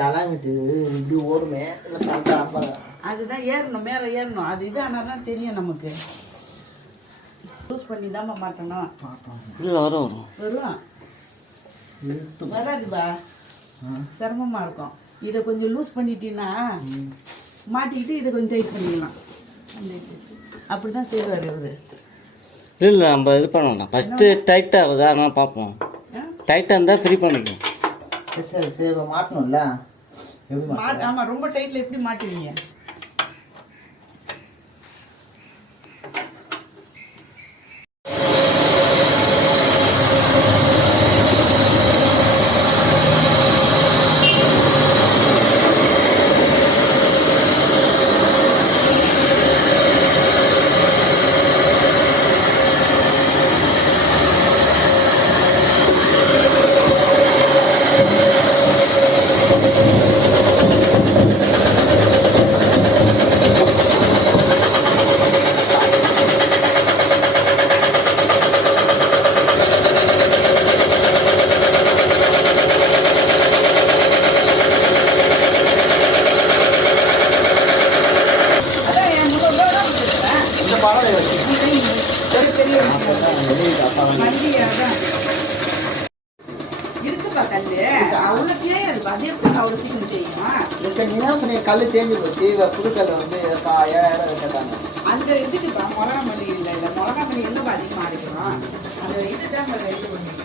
ஜலாமிட்டு இப்படி ஓடுமே அதுதான் ஏறணும் மேலே ஏறணும் அது இது ஆனால் தான் தெரியும் நமக்கு லூஸ் பண்ணி தான் மாட்டணும் இல்லை வரும் வராதுப்பா சிரமமாக இருக்கும் இதை கொஞ்சம் லூஸ் பண்ணிட்டீங்கன்னா மாட்டிக்கிட்டு இதை கொஞ்சம் டைட் பண்ணிக்கலாம் அப்படி தான் செய்வார் இவர் இல்லை நம்ம இது பண்ண வேண்டாம் ஃபஸ்ட்டு டைட்டாக ஆகுது அதனால் பார்ப்போம் டைட்டாக இருந்தால் ஃப்ரீ பண்ணிக்கலாம் சரி சரி மாட்டணும்ல ஆமாம் ரொம்ப டைட்டில் எப்படி மாட்டுவீங்க இருக்குப்பா கல்லு அவ்வளோ தேயாது அது எப்படி அவ்வளோ சீக்கிரம் செய்யும் கல் தேஞ்சு போச்சு புதுக்கல் வந்து 7000 கேட்டாங்க அந்த இதுக்குப்பா மிளகாமல்லி இல்லை மிளகாமல்லி எங்கே அதிகமாக அரைக்கிறோம் அந்த இதுதான் இது பண்ணி